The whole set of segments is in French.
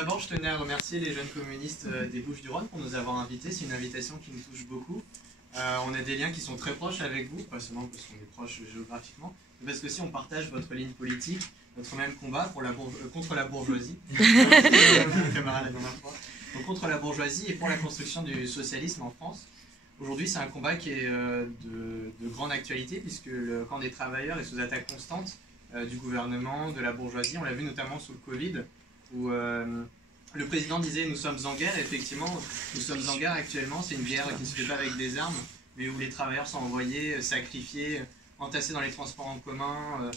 D'abord, je tenais à remercier les jeunes communistes des Bouches-du-Rhône pour nous avoir invités. C'est une invitation qui nous touche beaucoup. On a des liens qui sont très proches avec vous, pas seulement parce qu'on est proches géographiquement, mais parce que si on partage votre ligne politique, notre même combat pour contre la bourgeoisie, mon camarade la dernière fois, donc contre la bourgeoisie et pour la construction du socialisme en France. Aujourd'hui, c'est un combat qui est de grande actualité puisque le camp des travailleurs est sous attaque constante du gouvernement, de la bourgeoisie. On l'a vu notamment sous le Covid, où le président disait « nous sommes en guerre ». Effectivement, nous sommes en guerre actuellement. C'est une guerre qui ne se fait pas avec des armes, mais où les travailleurs sont envoyés, sacrifiés, entassés dans les transports en commun,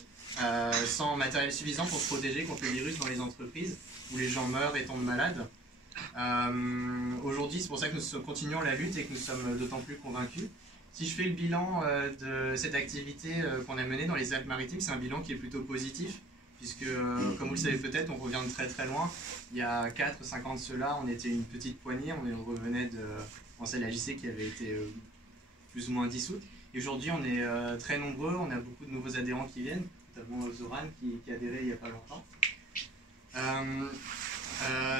sans matériel suffisant pour se protéger contre le virus dans les entreprises, où les gens meurent et tombent malades. Aujourd'hui, c'est pour ça que nous continuons la lutte et que nous sommes d'autant plus convaincus. Si je fais le bilan de cette activité qu'on a menée dans les Alpes-Maritimes, c'est un bilan qui est plutôt positif, puisque, comme vous le savez peut-être, on revient de très très loin. Il y a 4-5 ans de cela, on était une petite poignée, on revenait de la JC qui avait été plus ou moins dissoute. Et aujourd'hui, on est très nombreux, on a beaucoup de nouveaux adhérents qui viennent, notamment Zoran qui a adhéré il n'y a pas longtemps.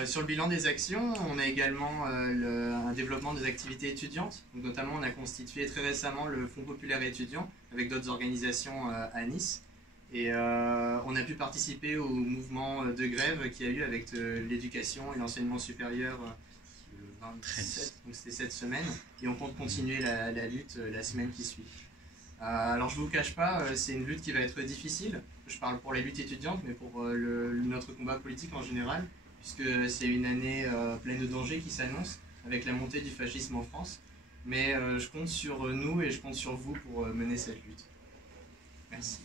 Sur le bilan des actions, on a également un développement des activités étudiantes. Donc, notamment, on a constitué très récemment le Fonds populaire étudiant avec d'autres organisations à Nice. Et on a pu participer au mouvement de grève qu'il y a eu avec l'éducation et l'enseignement supérieur le 27, donc c'était cette semaine. Et on compte continuer la lutte la semaine qui suit. Alors je ne vous cache pas, c'est une lutte qui va être difficile. Je parle pour les luttes étudiantes, mais pour notre combat politique en général, puisque c'est une année pleine de dangers qui s'annonce avec la montée du fascisme en France. Mais je compte sur nous et je compte sur vous pour mener cette lutte. Merci.